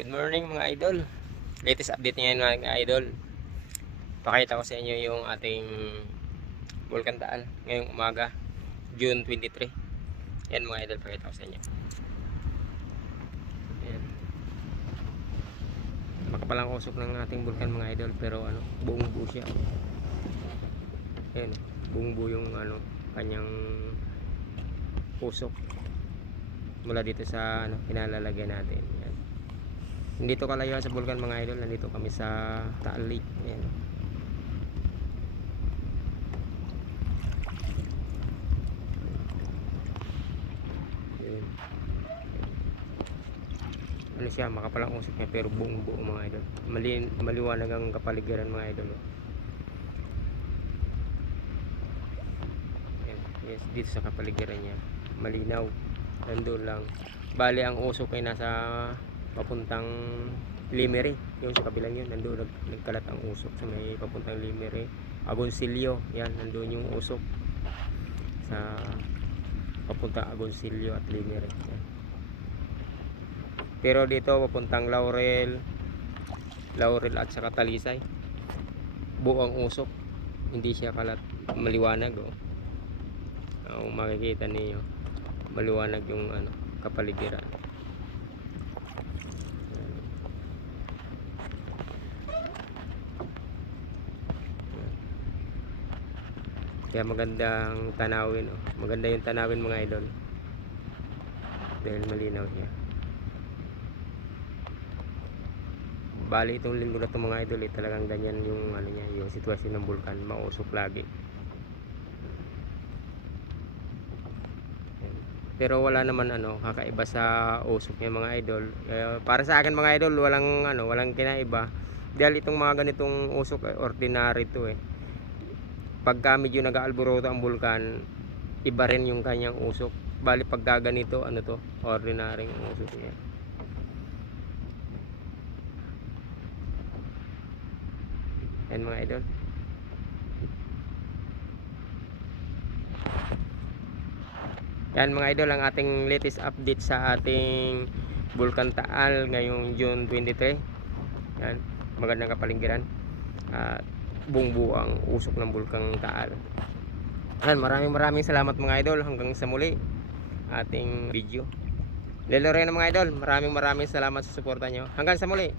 Good morning mga idol. Latest update ngayon mga idol. Pakita ko sa inyo yung ating Vulcan Taal ngayong umaga, June 23. Yan mga idol, pakita ko sa inyo. Yan. Makapalang usok ng ating Vulcan mga idol, pero buong buo siya. Yan, buong buo yung kanyang usok mula dito sa pinalalagyan natin. Yan. Nandito kalayo sa Vulcan mga idol, nandito kami sa Taal Lake. Ayan. Ayan. Ano siya, makapalang usok niya pero buong buo mga idol. Maliwanag ang kapaligiran mga idol. Ayan. Yes, dito sa kapaligiran niya malinaw, nandun lang. Bali ang usok ay nasa papuntang Limery, yung sa kabilang yun, nandun nagkalat ang usok sa may papuntang Limery, Agoncillo. Yan, nandun yung usok sa papuntang Agoncillo at Limery. Yan. Pero dito papuntang Laurel at saka Talisay, buo ang usok, hindi siya kalat, maliwanag. Kung makikita niyo, maliwanag yung kapaligiran. Kaya magandang tanawin, maganda yung tanawin mga idol dahil malinaw siya. Bali itong linggo na itong mga idol talagang ganyan yung niya, yung sitwasyon ng bulkan, mausok lagi. Pero wala naman kakaiba sa usok niya mga idol. Para sa akin mga idol, walang kinaiba dahil itong mga ganitong usok ordinary to pagka medyo nag-aalboroto ang bulkan, iba rin yung kanyang usok. Bali pagka ganito, to, ordinary yung usok niya. Yan mga idol. Yan mga idol, ang ating latest update sa ating Vulcan Taal ngayong June 23. Yan, magandang kapaligiran. Buong buo ang usok ng Vulcan Taal. Yan, maraming salamat mga idol. Hanggang sa muli ating video. Lelo rin mga idol, maraming salamat sa suporta nyo. Hanggang sa muli.